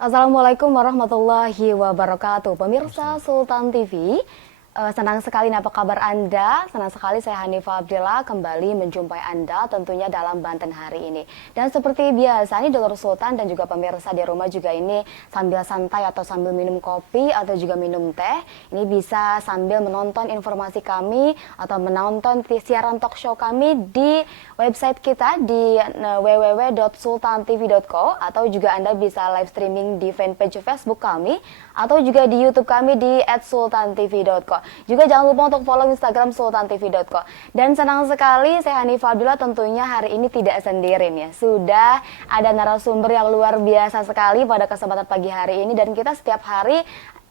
Assalamualaikum warahmatullahi wabarakatuh. Pemirsa Sultan TV, senang sekali apa kabar Anda? Senang sekali saya Hanifah Abdillah kembali menjumpai Anda tentunya dalam Banten hari ini. Dan seperti biasa nih Dulur Sultan dan juga pemirsa di rumah juga ini sambil santai atau sambil minum kopi atau juga minum teh. Ini bisa sambil menonton informasi kami atau menonton siaran talk show kami di website kita di www.sultantv.co atau juga Anda bisa live streaming di fanpage Facebook kami atau juga di YouTube kami di @sultantv.co. Juga jangan lupa untuk follow Instagram sultantv.co. Dan senang sekali saya Hanifah Abdullah tentunya hari ini tidak sendirian ya. Sudah ada narasumber yang luar biasa sekali pada kesempatan pagi hari ini dan kita setiap hari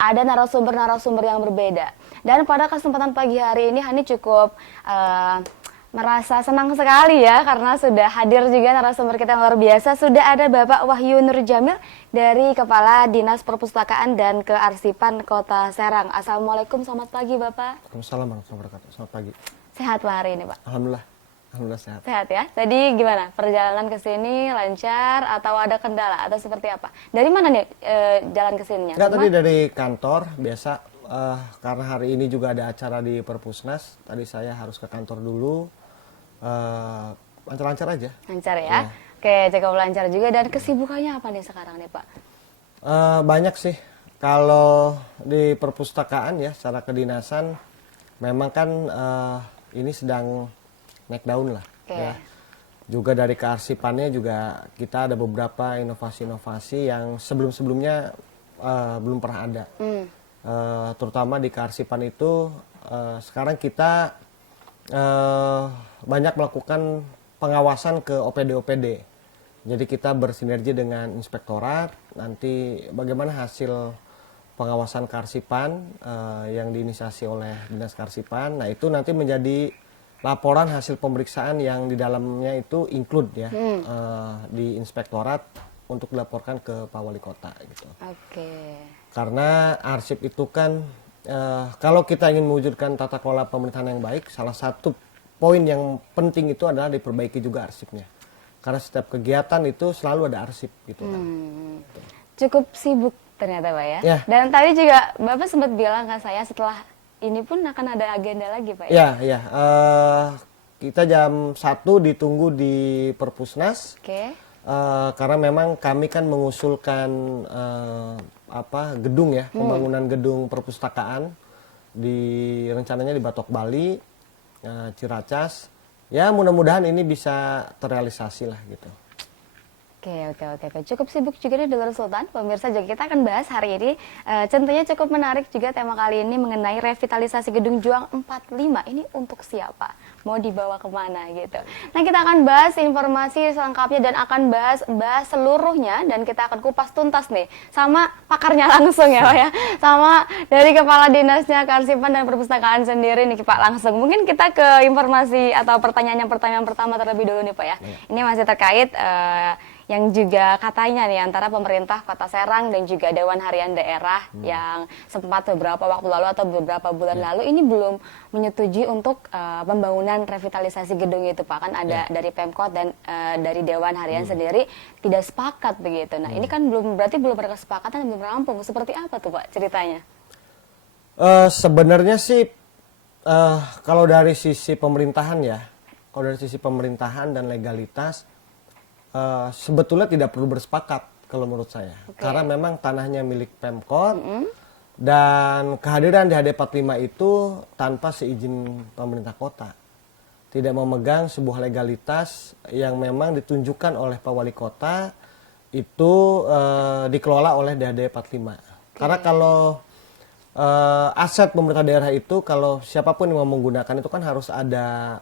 ada narasumber-narasumber yang berbeda. Dan pada kesempatan pagi hari ini Hani cukup merasa senang sekali ya karena sudah hadir juga narasumber kita yang luar biasa. Sudah ada Bapak Wahyu Nur Jamil dari Kepala Dinas Perpustakaan dan Kearsipan Kota Serang. Assalamualaikum, selamat pagi Bapak. Waalaikumsalam warahmatullahi wabarakatuh. Selamat pagi. Sehat Pak hari ini Pak? Alhamdulillah sehat. Sehat ya. Tadi gimana perjalanan ke sini, lancar atau ada kendala atau seperti apa? Dari mana nih jalan ke sininya? Enggak, tadi dari kantor biasa. Karena hari ini juga ada acara di Perpusnas, tadi saya harus ke kantor dulu. Lancar-lancar aja. Lancar ya? Oke, cukup lancar juga. Dan kesibukannya apa nih sekarang nih Pak? Banyak sih. Kalau di perpustakaan ya, secara kedinasan, memang kan ini sedang naik daun lah. Ya. Juga dari kearsipannya juga kita ada beberapa inovasi-inovasi yang sebelum-sebelumnya belum pernah ada. Terutama di kearsipan itu sekarang kita banyak melakukan pengawasan ke OPD-OPD. Jadi kita bersinergi dengan inspektorat, nanti bagaimana hasil pengawasan kearsipan yang diinisiasi oleh Dinas Kearsipan. Nah itu nanti menjadi laporan hasil pemeriksaan yang di dalamnya itu include ya di inspektorat untuk dilaporkan ke Pak Wali Kota gitu. Karena arsip itu kan kalau kita ingin mewujudkan tata kelola pemerintahan yang baik, salah satu poin yang penting itu adalah diperbaiki juga arsipnya. Karena setiap kegiatan itu selalu ada arsip gitu kan. Cukup sibuk ternyata Pak ya. Dan tadi juga Bapak sempat bilang ke saya setelah ini pun akan ada agenda lagi Pak ya? Iya. Kita jam 1 ditunggu di Perpusnas. Karena memang kami kan mengusulkan gedung ya, pembangunan gedung perpustakaan rencananya di Batok Bali, Ciracas. Ya mudah-mudahan ini bisa terrealisasi lah gitu. Oke. Cukup sibuk juga nih Dulur Sultan. Pemirsa juga kita akan bahas hari ini. Tentunya cukup menarik juga tema kali ini mengenai revitalisasi Gedung Juang 45. Ini untuk siapa? Mau dibawa kemana gitu. Nah kita akan bahas informasi selengkapnya dan akan bahas seluruhnya. Dan kita akan kupas tuntas nih sama pakarnya langsung ya Pak ya. Sama dari Kepala Dinasnya Kearsipan dan Perpustakaan sendiri nih Pak langsung. Mungkin kita ke informasi atau pertanyaan pertama terlebih dulu nih Pak ya. Ini masih terkait yang juga katanya nih antara pemerintah Kota Serang dan juga Dewan Harian Daerah yang sempat beberapa waktu lalu atau beberapa bulan lalu ini belum menyetujui untuk pembangunan revitalisasi gedung itu Pak. Kan ada dari Pemkot dan dari Dewan Harian sendiri tidak sepakat begitu. Nah ini kan berarti belum ada kesepakatan, belum rampung. Seperti apa tuh Pak ceritanya? Sebenarnya sih kalau dari sisi pemerintahan dan legalitas sebetulnya tidak perlu bersepakat kalau menurut saya. Karena memang tanahnya milik Pemkot dan kehadiran di HD 45 itu tanpa seizin pemerintah kota. Tidak memegang sebuah legalitas yang memang ditunjukkan oleh Pak Wali Kota itu dikelola oleh DHD 45. Karena kalau aset pemerintah daerah itu kalau siapapun yang mau menggunakan itu kan harus ada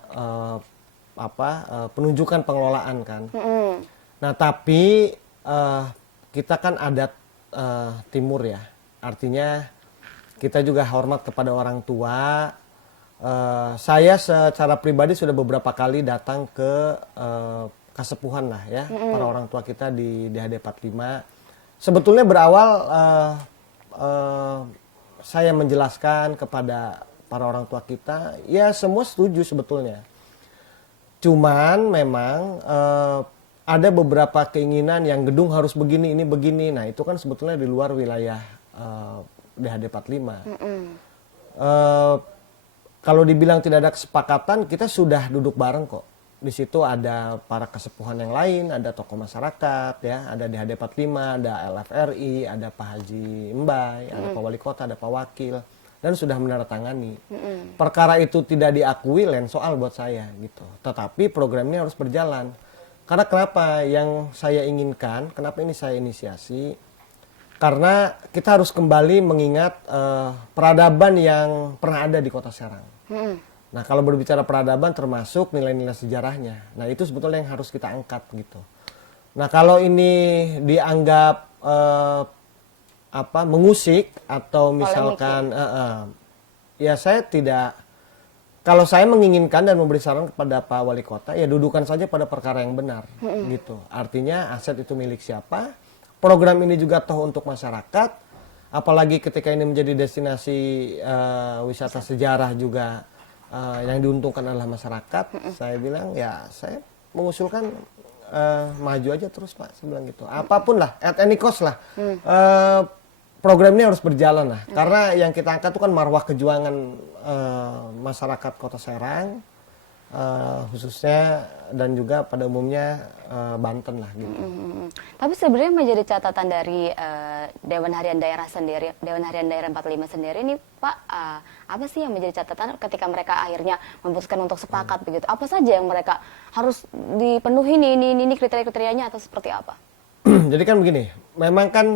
penunjukan pengelolaan kan. Nah tapi kita kan adat timur ya, artinya kita juga hormat kepada orang tua. Saya secara pribadi sudah beberapa kali datang ke kasepuhan lah ya, para orang tua kita di DHD 45. Sebetulnya berawal saya menjelaskan kepada para orang tua kita, ya semua setuju sebetulnya. Cuman memang ada beberapa keinginan yang gedung harus begini, ini begini. Nah itu kan sebetulnya di luar wilayah DHD 45. Kalau dibilang tidak ada kesepakatan, kita sudah duduk bareng kok. Di situ ada para kesepuhan yang lain, ada tokoh masyarakat, ya, ada DHD 45, ada LFRI, ada Pak Haji Mbai, ada Pak Wali Kota, ada Pak Wakil, dan sudah menandatangani. Perkara itu tidak diakui, lain soal buat saya gitu. Tetapi program ini harus berjalan. Karena kenapa yang saya inginkan, kenapa ini saya inisiasi? Karena kita harus kembali mengingat peradaban yang pernah ada di Kota Serang. Nah, kalau berbicara peradaban termasuk nilai-nilai sejarahnya. Nah, itu sebetulnya yang harus kita angkat gitu. Nah, kalau ini dianggap mengusik atau misalkan ya saya tidak, kalau saya menginginkan dan memberi saran kepada Pak Wali Kota, ya dudukan saja pada perkara yang benar gitu. Artinya aset itu milik siapa? Program ini juga toh untuk masyarakat, apalagi ketika ini menjadi destinasi wisata sejarah juga. Yang diuntungkan adalah masyarakat. Saya bilang ya saya mengusulkan maju aja terus Pak, saya bilang gitu. Apapun lah, at any cost lah. Program ini harus berjalan lah. Karena yang kita angkat itu kan marwah kejuangan masyarakat Kota Serang, khususnya dan juga pada umumnya Banten lah gitu. Tapi sebenarnya menjadi catatan dari Dewan Harian Daerah sendiri, Dewan Harian Daerah 45 sendiri ini Pak, apa sih yang menjadi catatan ketika mereka akhirnya memutuskan untuk sepakat begitu? Apa saja yang mereka harus dipenuhi ini kriteria-kriterianya atau seperti apa? Jadi kan begini, memang kan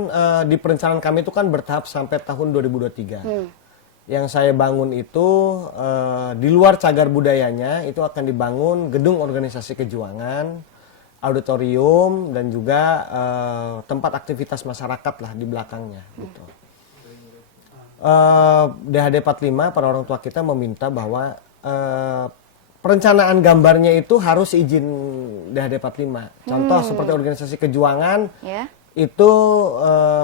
di perencanaan kami itu kan bertahap sampai tahun 2023. Yang saya bangun itu di luar cagar budayanya itu akan dibangun gedung organisasi kejuangan, auditorium, dan juga tempat aktivitas masyarakat lah di belakangnya gitu. DHD 45 para orang tua kita meminta bahwa perencanaan gambarnya itu harus izin DHD 45. Contoh seperti organisasi kejuangan, itu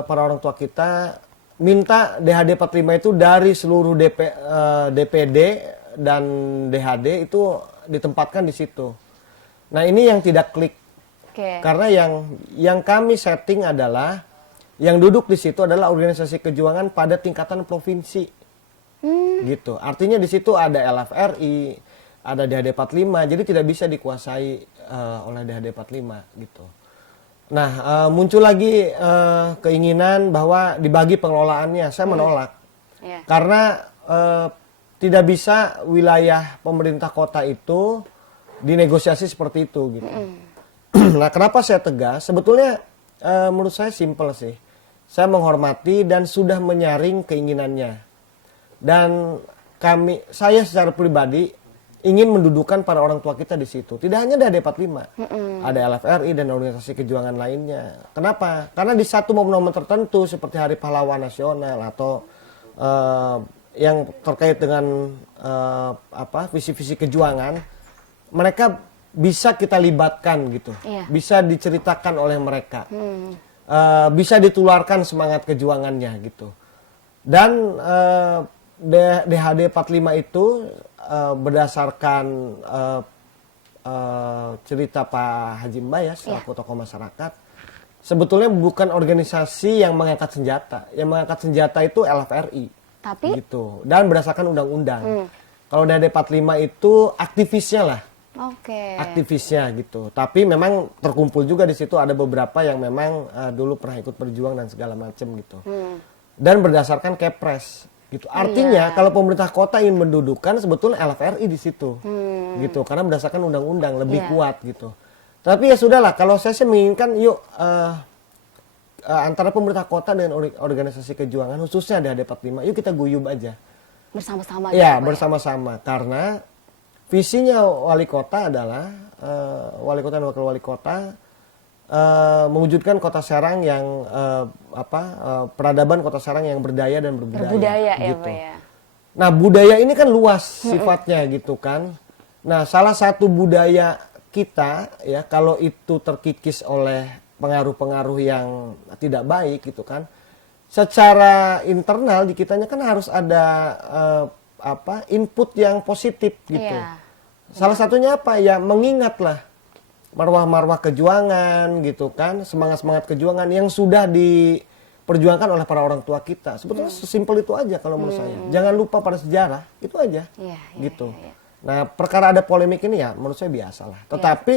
para orang tua kita minta DHD 45 itu dari seluruh DPD dan DHD itu ditempatkan di situ. Nah ini yang tidak klik. Karena yang kami setting adalah yang duduk di situ adalah organisasi kejuangan pada tingkatan provinsi, gitu. Artinya di situ ada LFRI, ada DHD 45, jadi tidak bisa dikuasai oleh DHD 45, gitu. Nah muncul lagi keinginan bahwa dibagi pengelolaannya, saya menolak, karena tidak bisa wilayah pemerintah kota itu dinegosiasi seperti itu, gitu. Nah kenapa saya tegas? Sebetulnya menurut saya simpel sih. Saya menghormati dan sudah menyaring keinginannya. Dan saya secara pribadi ingin mendudukan para orang tua kita di situ. Tidak hanya DHD 45, ada LFRI dan organisasi kejuangan lainnya. Kenapa? Karena di satu momen-momen tertentu seperti Hari Pahlawan Nasional atau yang terkait dengan visi-visi kejuangan, mereka bisa kita libatkan gitu, bisa diceritakan oleh mereka. Bisa ditularkan semangat kejuangannya gitu. Dan DHD 45 itu berdasarkan cerita Pak Haji Mbai ya, selaku tokoh masyarakat, sebetulnya bukan organisasi yang mengangkat senjata. Yang mengangkat senjata itu LFRI. Tapi gitu. Dan berdasarkan undang-undang. Kalau DHD 45 itu aktivisnya lah. Aktivisnya gitu. Tapi memang terkumpul juga di situ ada beberapa yang memang dulu pernah ikut berjuang dan segala macam gitu. Dan berdasarkan Kepres gitu. Artinya kalau pemerintah kota ingin mendudukan sebetulnya LFRI di situ. Gitu. Karena berdasarkan undang-undang lebih kuat gitu. Tapi ya sudahlah, kalau saya sih menginginkan yuk antara pemerintah kota dan organisasi kejuangan khususnya DHD 45, yuk kita guyub aja. Bersama-sama. Ya, bersama-sama. Karena visinya wali kota adalah wali kota dan wakil wali kota mewujudkan Kota Serang yang peradaban Kota Serang yang berdaya dan berbudaya gitu. Nah budaya ini kan luas sifatnya gitu kan. Nah salah satu budaya kita ya kalau itu terkikis oleh pengaruh-pengaruh yang tidak baik gitu kan, secara internal di kitanya kan harus ada input yang positif gitu. Salah satunya apa ya, mengingatlah marwah-marwah kejuangan gitu kan, semangat-semangat kejuangan yang sudah diperjuangkan oleh para orang tua kita. Sebetulnya sesimpel itu aja kalau menurut saya. Jangan lupa pada sejarah, itu aja. Iya, Gitu. iya. Nah, perkara ada polemik ini ya menurut saya biasalah. Tetapi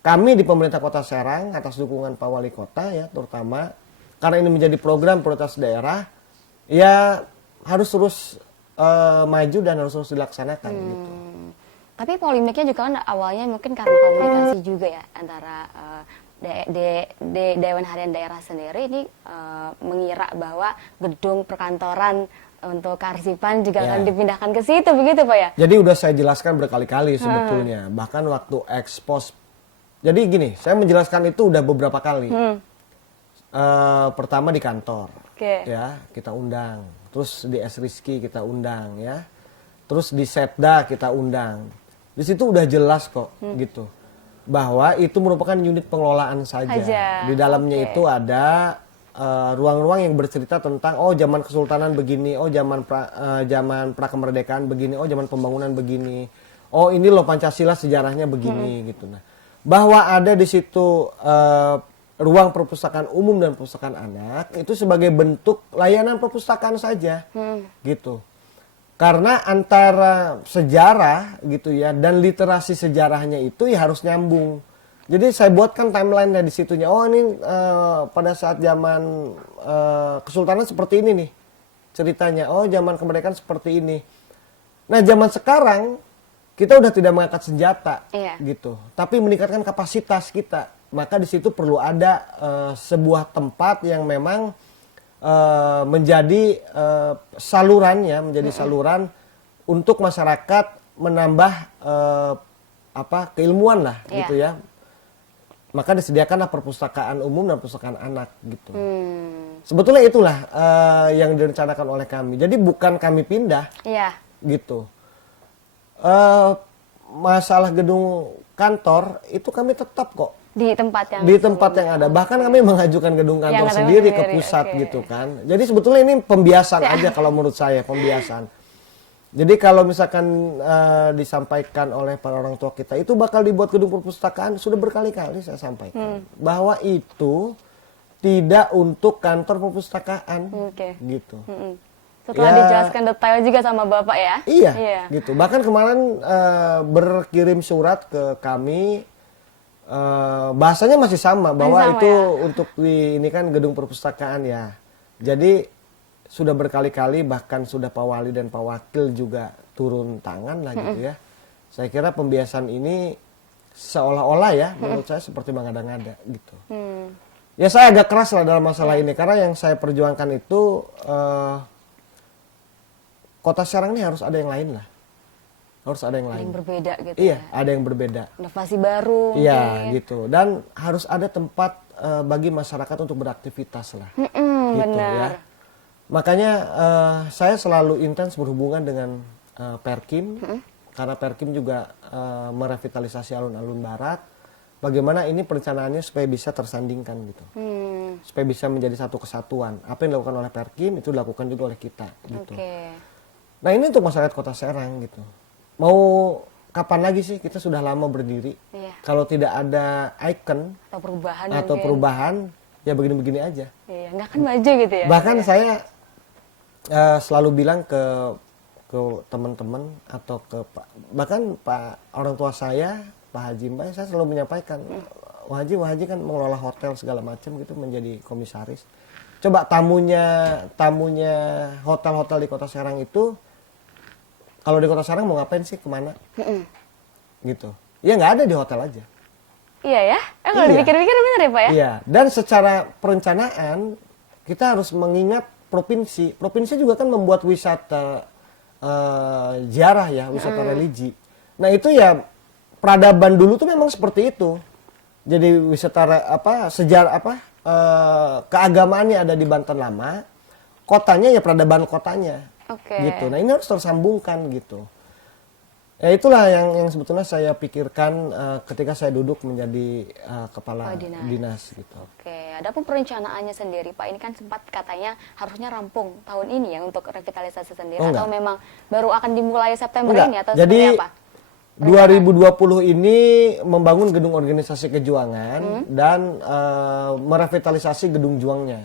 kami di pemerintah Kota Serang atas dukungan Pak Wali Kota ya terutama, karena ini menjadi program prioritas daerah, ya harus terus maju dan harus terus dilaksanakan gitu. Tapi polemiknya juga kan awalnya mungkin karena komunikasi juga ya antara Dewan Harian Daerah sendiri ini mengira bahwa gedung perkantoran untuk kearsipan juga akan dipindahkan ke situ, begitu Pak ya? Jadi udah saya jelaskan berkali-kali sebetulnya, bahkan waktu ekspos. Jadi gini, saya menjelaskan itu udah beberapa kali. Pertama di kantor, ya kita undang. Terus di S Rizky kita undang ya. Terus di Setda kita undang. Di situ udah jelas kok gitu bahwa itu merupakan unit pengelolaan saja. Di dalamnya itu ada ruang-ruang yang bercerita tentang zaman kesultanan begini, zaman prakemerdekaan begini, zaman pembangunan begini. Oh ini loh Pancasila sejarahnya begini gitu. Nah, bahwa ada di situ ruang perpustakaan umum dan perpustakaan anak itu sebagai bentuk layanan perpustakaan saja gitu. Karena antara sejarah gitu ya dan literasi sejarahnya itu ya harus nyambung. Jadi saya buatkan timeline-nya di situnya. Oh ini pada saat zaman kesultanan seperti ini nih ceritanya. Oh zaman kemerdekaan seperti ini. Nah zaman sekarang kita udah tidak mengangkat senjata gitu. Tapi meningkatkan kapasitas kita. Maka di situ perlu ada sebuah tempat yang memang menjadi saluran untuk masyarakat menambah keilmuan lah gitu ya. Maka disediakanlah perpustakaan umum dan perpustakaan anak gitu. Sebetulnya itulah yang direncanakan oleh kami. Jadi bukan kami pindah gitu. Masalah gedung kantor itu kami tetap kok di tempat yang ada. Bahkan kami mengajukan gedung kantor sendiri ke pusat gitu kan. Jadi sebetulnya ini pembiasan aja kalau menurut saya, pembiasan. Jadi kalau misalkan disampaikan oleh para orang tua kita itu bakal dibuat gedung perpustakaan, sudah berkali-kali saya sampaikan bahwa itu tidak untuk kantor perpustakaan gitu. Setelah dijelaskan detail juga sama Bapak ya. Iya. Gitu. Bahkan kemarin berkirim surat ke kami. Bahasanya masih sama bahwa itu untuk ini kan gedung perpustakaan ya. Jadi sudah berkali-kali bahkan sudah Pak Wali dan Pak Wakil juga turun tangan lah gitu ya. Saya kira pembiasan ini seolah-olah ya menurut saya seperti mengada-ngada gitu. Ya saya agak keras lah dalam masalah ini karena yang saya perjuangkan itu Kota Serang ini harus ada yang lain lah. Harus ada yang lain. Yang berbeda gitu. Iya, ada yang berbeda. Inovasi baru. Iya, gitu. Dan harus ada tempat bagi masyarakat untuk beraktivitas lah. Gitu benar. ya. Makanya saya selalu intens berhubungan dengan Perkim karena Perkim juga merevitalisasi alun-alun barat. Bagaimana ini perencanaannya supaya bisa tersandingkan gitu. Supaya bisa menjadi satu kesatuan. Apa yang dilakukan oleh Perkim itu dilakukan juga oleh kita gitu. Nah, ini untuk masyarakat Kota Serang gitu. Mau kapan lagi sih kita sudah lama berdiri? Kalau tidak ada ikon atau perubahan, ya begini-begini aja. Nggak akan maju gitu ya. Bahkan saya selalu bilang ke teman-teman atau bahkan Pak orang tua saya, Pak Haji Mbak, saya selalu menyampaikan, Wah Haji kan mengelola hotel segala macam gitu, menjadi komisaris. Coba tamunya hotel-hotel di Kota Serang itu, kalau di Kota Serang mau ngapain sih, kemana? Gitu. Ya nggak ada di hotel aja. Iya ya? Kalau dipikir-pikir benar ya Pak ya? Iya, dan secara perencanaan kita harus mengingat provinsi. Provinsi juga kan membuat wisata ziarah ya, wisata religi. Nah itu ya peradaban dulu tuh memang seperti itu. Jadi wisata sejarah keagamaannya ada di Banten Lama, kotanya ya peradaban kotanya. Gitu. Nah ini harus tersambungkan gitu. Ya itulah yang sebetulnya saya pikirkan ketika saya duduk menjadi kepala dinas gitu. Adapun perencanaannya sendiri Pak, ini kan sempat katanya harusnya rampung tahun ini ya untuk revitalisasi sendiri, atau memang baru akan dimulai September ini atau seperti apa? 2020 ini membangun gedung organisasi kejuangan dan merevitalisasi gedung juangnya.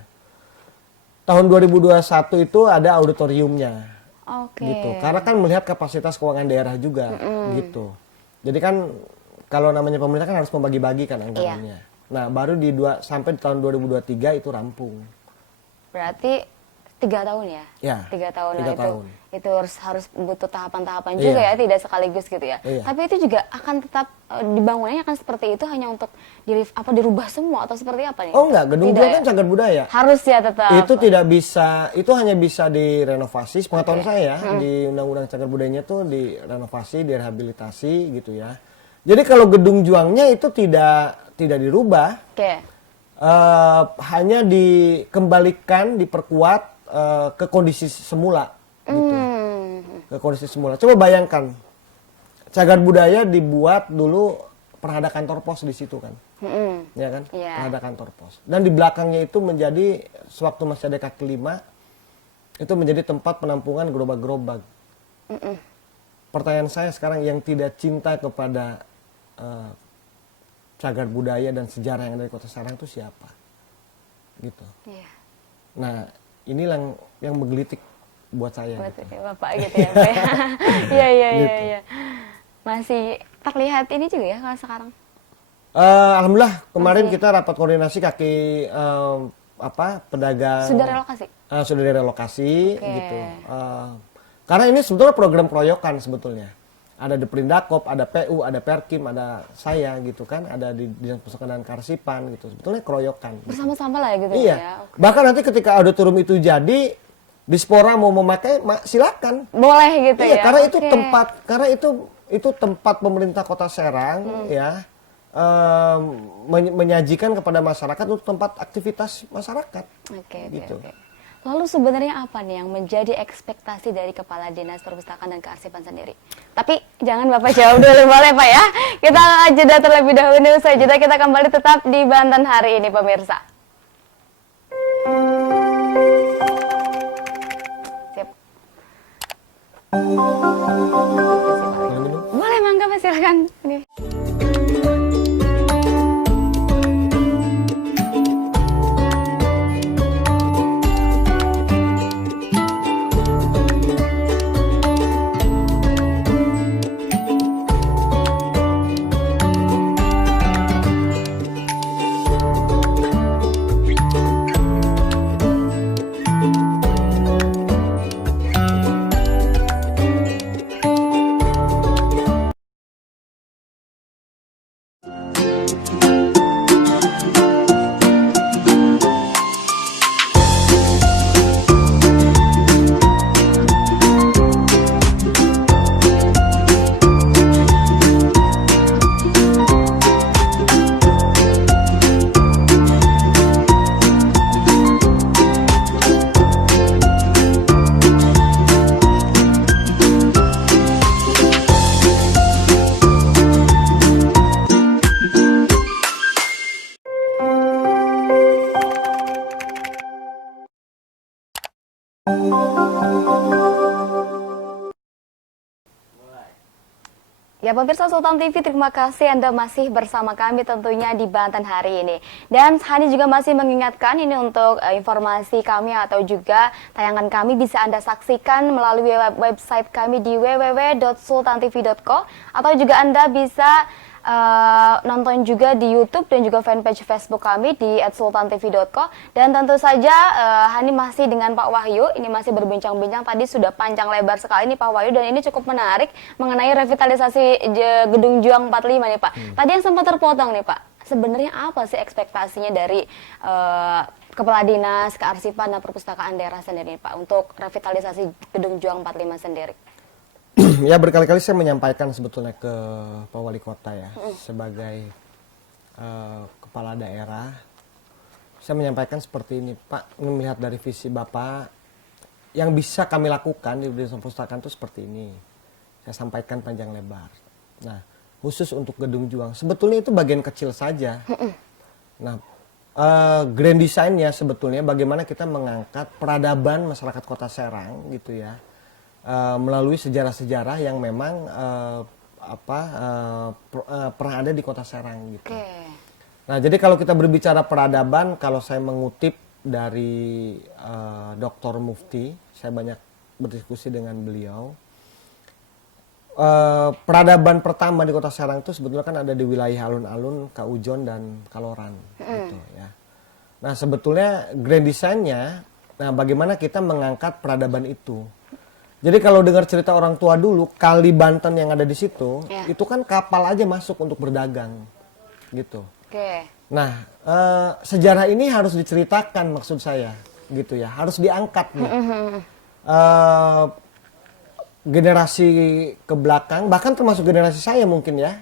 Tahun 2021 itu ada auditoriumnya. Oke. Gitu. Karena kan melihat kapasitas keuangan daerah juga gitu. Jadi kan kalau namanya pemerintah kan harus membagi-bagi kan anggarannya. Nah, baru sampai di tahun 2023 itu rampung. Berarti 3 tahun ya? Ya, 3 tahun. 3 tahun. Itu harus butuh tahapan-tahapan juga ya, tidak sekaligus gitu ya. Tapi itu juga akan tetap dibangunnya akan seperti itu hanya untuk dirubah semua atau seperti apa nih? Oh enggak, gedung juang kan cagar budaya. Harus ya tetap. Itu tidak bisa, itu hanya bisa direnovasi. Pengetahuan saya ya, di Undang-Undang Cagar Budayanya tuh direnovasi, direhabilitasi gitu ya. Jadi kalau gedung juangnya itu tidak dirubah. Oke. Hanya dikembalikan, diperkuat ke kondisi semula gitu. Ke kondisi semula. Coba bayangkan, cagar budaya dibuat dulu pernah ada kantor pos di situ kan, ya kan? Pernah ada kantor pos. Dan di belakangnya itu menjadi sewaktu masih ada kaki lima, itu menjadi tempat penampungan gerobak-gerobak. Pertanyaan saya sekarang, yang tidak cinta kepada cagar budaya dan sejarah yang ada di Kota Serang itu siapa? Gitu. Nah, inilah yang menggelitik buat saya. Buat gitu. Bapak gitu ya, Pak. Iya. Gitu. Masih terlihat ini juga ya kalau sekarang. Alhamdulillah kemarin kita rapat koordinasi pedagang Sudah relokasi? Sudah direlokasi gitu. Karena ini sebetulnya program keroyokan sebetulnya. Ada di Perindakop, ada PU, ada Perkim, ada saya gitu kan, ada di Dinas Pusaka dan Kearsipan gitu. Sebetulnya keroyokan. Bersama-sama lah ya gitu iya. ya. Bahkan nanti ketika auditorium itu jadi, Dispora mau memakai, silakan. Boleh gitu iya, ya. Karena itu tempat pemerintah Kota Serang ya, menyajikan kepada masyarakat untuk tempat aktivitas masyarakat. Oke. Lalu sebenarnya apa nih yang menjadi ekspektasi dari Kepala Dinas Perpustakaan dan Kearsipan sendiri? Tapi jangan Bapak jawab dulu, boleh Pak ya? Kita jeda terlebih dahulu, usai jeda kita kembali tetap di Banten hari ini pemirsa. Siap. Boleh mangga Pak, silakan. Ini. Ya pemirsa Sultan TV, terima kasih Anda masih bersama kami tentunya di Banten hari ini. Dan Hani juga masih mengingatkan ini untuk informasi kami atau juga tayangan kami bisa Anda saksikan melalui website kami di www.sultantv.co atau juga Anda bisa nonton juga di YouTube dan juga fanpage Facebook kami di @sultantv.co. Dan tentu saja Hani masih dengan Pak Wahyu, ini masih berbincang-bincang, tadi sudah panjang lebar sekali nih Pak Wahyu, dan ini cukup menarik mengenai revitalisasi Gedung Juang 45 nih Pak. Tadi yang sempat terpotong nih Pak, sebenarnya apa sih ekspektasinya dari Kepala Dinas Kearsipan dan Perpustakaan Daerah sendiri Pak untuk revitalisasi Gedung Juang 45 sendiri? Ya, berkali-kali saya menyampaikan sebetulnya ke Pak Wali Kota ya, sebagai kepala daerah, saya menyampaikan seperti ini, Pak, melihat dari visi Bapak, yang bisa kami lakukan di Dinas Perpustakaan itu seperti ini. Saya sampaikan panjang lebar. Nah, khusus untuk Gedung Juang, sebetulnya itu bagian kecil saja. Nah, grand design-nya sebetulnya bagaimana kita mengangkat peradaban masyarakat Kota Serang gitu ya. Melalui sejarah-sejarah yang memang pernah ada di Kota Serang gitu. Oke. Nah, jadi kalau kita berbicara peradaban, kalau saya mengutip dari Dr. Mufti, saya banyak berdiskusi dengan beliau. Peradaban pertama di Kota Serang itu sebetulnya kan ada di wilayah alun-alun, Kaujon dan Kaloran, gitu ya. Nah, sebetulnya grand design-nya, nah bagaimana kita mengangkat peradaban itu. Jadi kalau dengar cerita orang tua dulu, Kali Banten yang ada di situ, itu kan kapal aja masuk untuk berdagang, gitu. Oke. Nah, sejarah ini harus diceritakan maksud saya, gitu ya, harus diangkat nih. Generasi ke belakang, bahkan termasuk generasi saya mungkin ya,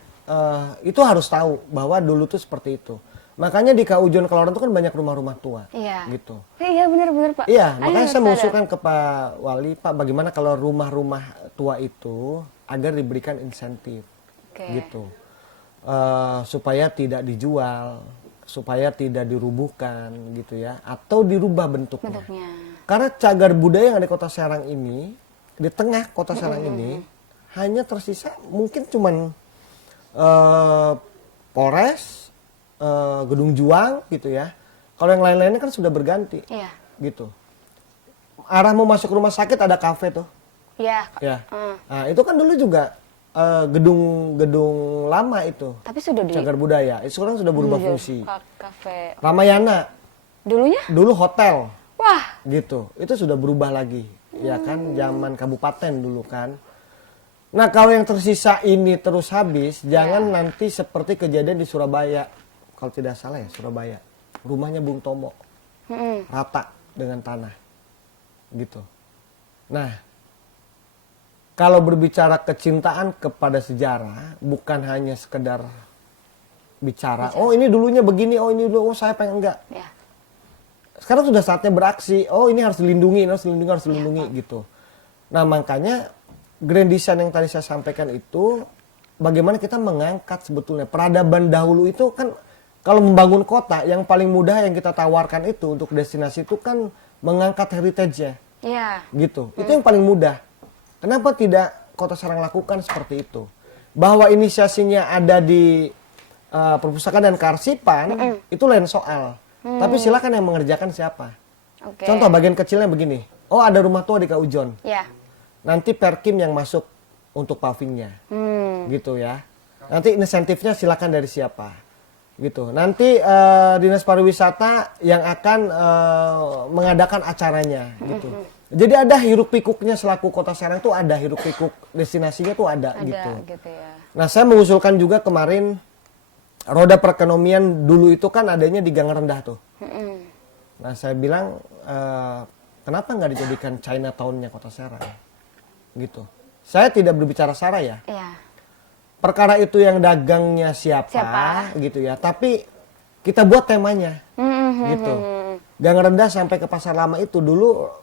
itu harus tahu bahwa dulu tuh seperti itu. Makanya di Kaujon Kaloran itu kan banyak rumah-rumah tua, Iya. gitu. Iya benar-benar Pak. Iya, Ayo, makanya saya sadar. mengusulkan ke Pak Wali, Pak, bagaimana kalau rumah-rumah tua itu agar diberikan insentif, Oke. gitu, supaya tidak dijual, supaya tidak dirubuhkan, gitu ya, atau dirubah bentuknya. Bentuknya. Karena cagar budaya yang ada di Kota Serang ini, di tengah Kota Serang ini, hanya tersisa mungkin cuman Polres, Gedung Juang gitu ya. Kalau yang lain-lainnya kan sudah berganti, Iya. gitu. Arah mau masuk rumah sakit ada kafe tuh, Iya. ya. Nah, itu kan dulu juga gedung lama itu, Tapi sudah di cagar budaya. Itu sekarang sudah berubah fungsi. kafe. Ramayana, Dulunya? dulu hotel. Wah. Gitu, itu sudah berubah lagi, ya kan, zaman kabupaten dulu kan. Nah, kalau yang tersisa ini terus habis, jangan nanti seperti kejadian di Surabaya, kalau tidak salah ya, Surabaya, rumahnya Bung Tomo, rata dengan tanah, gitu. Nah, kalau berbicara kecintaan kepada sejarah, bukan hanya sekedar bicara, oh ini dulunya begini, oh ini dulu, oh saya pengen, enggak. Ya. Sekarang sudah saatnya beraksi. Oh ini harus dilindungi, harus dilindungi, harus dilindungi gitu. Nah makanya grand design yang tadi saya sampaikan itu, bagaimana kita mengangkat sebetulnya peradaban dahulu itu kan, kalau membangun kota yang paling mudah yang kita tawarkan itu untuk destinasi itu kan mengangkat heritage-nya, Iya. gitu. Itu yang paling mudah. Kenapa tidak Kota Serang lakukan seperti itu? Bahwa inisiasinya ada di perpustakaan dan kearsipan, itu lain soal. Tapi silakan yang mengerjakan siapa. Oke. Contoh bagian kecilnya begini. Oh ada rumah tua di Kaujon. Ya. Nanti Perkim yang masuk untuk pavingnya. Gitu ya. Nanti insentifnya silakan dari siapa. Gitu. Nanti Dinas Pariwisata yang akan mengadakan acaranya. Gitu. Jadi ada hiruk pikuknya selaku Kota Serang tuh ada hiruk pikuk destinasinya tuh ada gitu. Gitu ya. Nah saya mengusulkan juga kemarin roda perekonomian dulu itu kan adanya di Gang Rendah tuh. Nah saya bilang kenapa nggak dijadikan Chinatown-nya Kota Serang, gitu. Saya tidak berbicara sara ya. Iya. Perkara itu yang dagangnya siapa, gitu ya. Tapi kita buat temanya, gitu. Gang Rendah sampai ke Pasar Lama itu dulu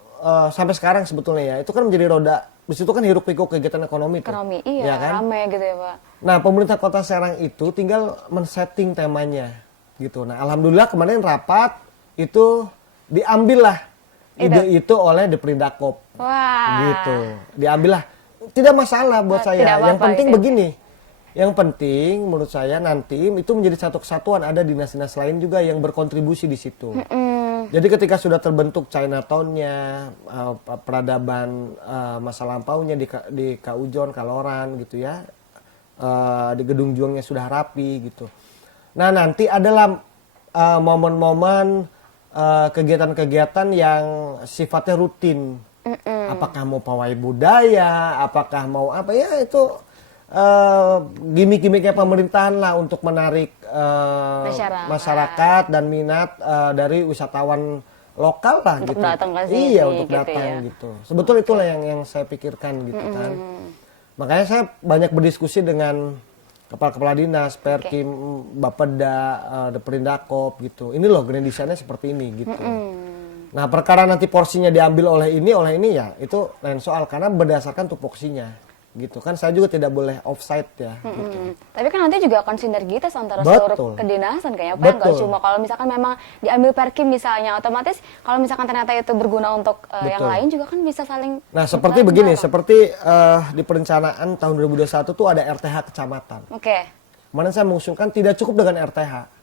sampai sekarang sebetulnya ya. Itu kan menjadi roda. Di situ kan hiruk pikuk kegiatan ekonomi tuh. Ekonomi, iya, Ya kan? rame gitu ya Pak. Nah, pemerintah Kota Serang itu tinggal men-setting temanya, gitu. Nah, alhamdulillah kemarin rapat itu diambillah ide itu oleh Depredakop, Wah. gitu. Diambillah, tidak masalah buat Tidak saya. Yang apa-apa penting itu. begini, yang penting menurut saya nanti itu menjadi satu kesatuan. Ada dinas-dinas lain juga yang berkontribusi di situ. Jadi ketika sudah terbentuk Chinatown-nya, peradaban masa lampaunya di Kaujon, Kaloran, gitu ya. Di Gedung Juangnya sudah rapi gitu. Nah nanti adalah momen-momen kegiatan-kegiatan yang sifatnya rutin. Apakah mau pawai budaya, apakah mau apa ya itu gimmick-gimmicknya pemerintahan lah untuk menarik masyarakat dan minat dari wisatawan lokal lah Untuk gitu. datang ke sini, Iya untuk gitu datang ya. gitu. Sebetulnya itulah yang saya pikirkan gitu kan. Makanya saya banyak berdiskusi dengan kepala-kepala dinas, Perkim, Bapeda, Depredakop gitu. Ini loh grand design-nya seperti ini gitu. Nah perkara nanti porsinya diambil oleh ini ya itu lain soal karena berdasarkan tupoksinya. gitu kan. Saya juga tidak boleh offside ya. Gitu. Tapi kan nanti juga akan sinergitas antara Betul. seluruh kedinasan kayaknya Pak. Nggak Betul. cuma kalau misalkan memang diambil Perkim misalnya, otomatis kalau misalkan ternyata itu berguna untuk yang Betul. lain juga kan bisa saling. Nah seperti begini, seperti di perencanaan tahun 2021 tuh ada RTH kecamatan. Oke. Kemarin saya mengusulkan tidak cukup dengan RTH.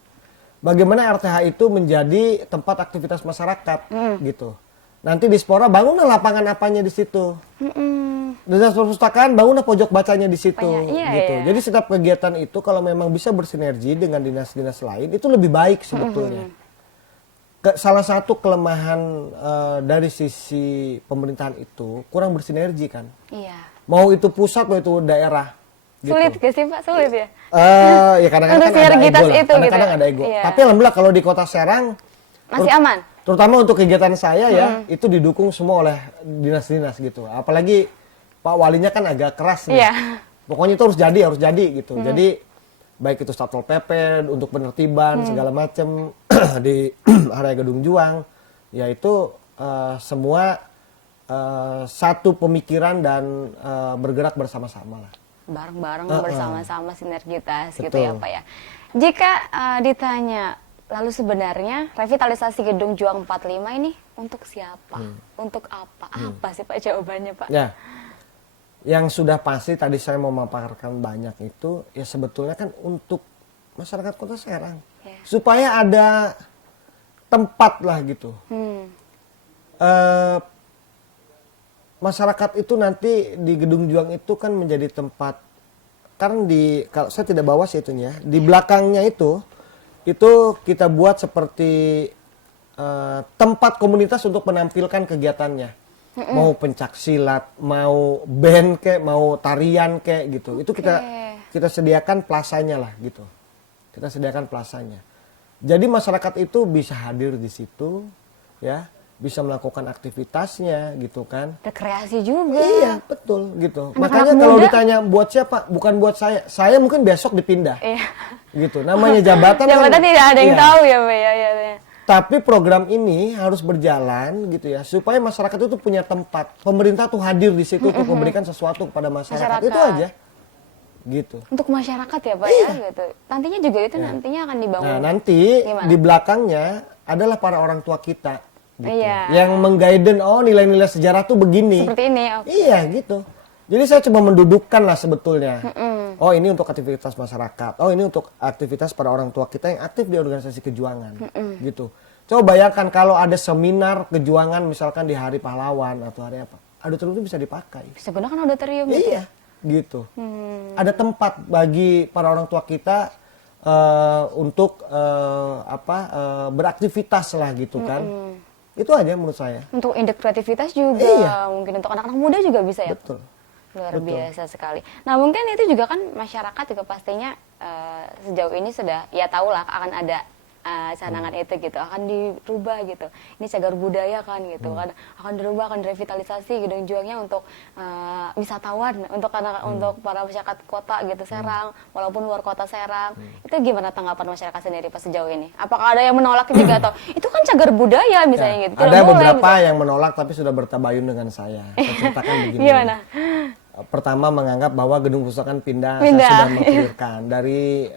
Bagaimana RTH itu menjadi tempat aktivitas masyarakat gitu. Nanti di Spora bangunlah lapangan apanya di situ. Dinas perpustakaan bangunlah pojok bacanya di situ. Iya, gitu. iya. Jadi setiap kegiatan itu kalau memang bisa bersinergi dengan dinas-dinas lain itu lebih baik sebetulnya. Salah satu kelemahan dari sisi pemerintahan itu kurang bersinergi kan. Iya. Mau itu pusat mau itu daerah. Gitu. Sulit gak sih Pak? Sulit ya? Ya kadang-kadang Untuk kan ada ego sinergitas lah. itu Kadang-kadang gitu. ada ego. Iya. Tapi alhamdulillah kalau di Kota Serang Masih aman? terutama untuk kegiatan saya ya itu didukung semua oleh dinas-dinas gitu. Apalagi Pak Walinya kan agak keras nih. Iya. Pokoknya itu harus jadi gitu. Jadi baik itu Satpol PP untuk penertiban segala macam di area Gedung Juang, yaitu semua satu pemikiran dan bergerak bersama-sama lah. Bareng-bareng bersama-sama sinergitas gitu Betul. ya Pak ya. Jika ditanya, lalu sebenarnya revitalisasi Gedung Juang 45 ini untuk siapa? Untuk apa? Apa sih Pak jawabannya Pak? Ya, yang sudah pasti tadi saya mau memaparkan banyak itu ya sebetulnya kan untuk masyarakat Kota Serang. Ya. Supaya ada tempat lah gitu. Masyarakat itu nanti di Gedung Juang itu kan menjadi tempat, karena kalau saya tidak bawa sih itunya, di belakangnya itu kita buat seperti tempat komunitas untuk menampilkan kegiatannya. Mau pencak silat, mau band kek, mau tarian kek gitu. Itu kita sediakan plasanya lah gitu. Kita sediakan plasanya. Jadi masyarakat itu bisa hadir di situ ya, bisa melakukan aktivitasnya gitu kan. Rekreasi juga. Iya, betul gitu. Anak-anak Makanya kalau muda- ditanya buat siapa, bukan buat saya. Saya mungkin besok dipindah. Iya. Gitu. Namanya jabatan kan- Jabatan tidak ada yang iya. tahu ya Pak ya. Ya. Tapi program ini harus berjalan gitu ya, supaya masyarakat itu punya tempat. Pemerintah tuh hadir di situ untuk memberikan sesuatu kepada masyarakat. Itu aja. Gitu. Untuk masyarakat ya Pak ya gitu. Nantinya juga itu nantinya akan dibangun. Nah, nanti Gimana? di belakangnya adalah para orang tua kita. Gitu. Iya. Yang mengguiden, oh nilai-nilai sejarah tuh begini. Seperti ini. Oke. Iya gitu. Jadi saya cuma mendudukkan lah sebetulnya. Oh ini untuk aktivitas masyarakat. Oh ini untuk aktivitas para orang tua kita yang aktif di organisasi kejuangan. Gitu. Coba bayangkan kalau ada seminar kejuangan misalkan di Hari Pahlawan atau hari apa. Auditorium itu bisa dipakai. Bisa gunakan auditorium gitu. Iya. Gitu. Ada tempat bagi para orang tua kita untuk beraktivitas lah gitu kan. Itu aja menurut saya. Untuk indeks kreativitas juga, Iya. mungkin untuk anak-anak muda juga bisa ya. Betul. Luar Betul. biasa sekali. Nah mungkin itu juga kan masyarakat juga pastinya sejauh ini sudah ya tahu lah akan ada canangan itu gitu, akan dirubah gitu. Ini cagar budaya kan gitu kan, akan dirubah, akan direvitalisasi Gedung Juangnya untuk wisatawan, untuk untuk para masyarakat kota gitu Serang, walaupun luar kota Serang. Itu gimana tanggapan masyarakat sendiri pas sejauh ini? Apakah ada yang menolak juga atau itu kan cagar budaya misalnya gitu? Tidak Ada boleh, beberapa misalnya. yang menolak tapi sudah bertabayun dengan saya. Saya ceritakan begini. Gimana? Pertama menganggap bahwa gedung perpustakaan pindah. Pindah. Saya sudah mengklirkan dari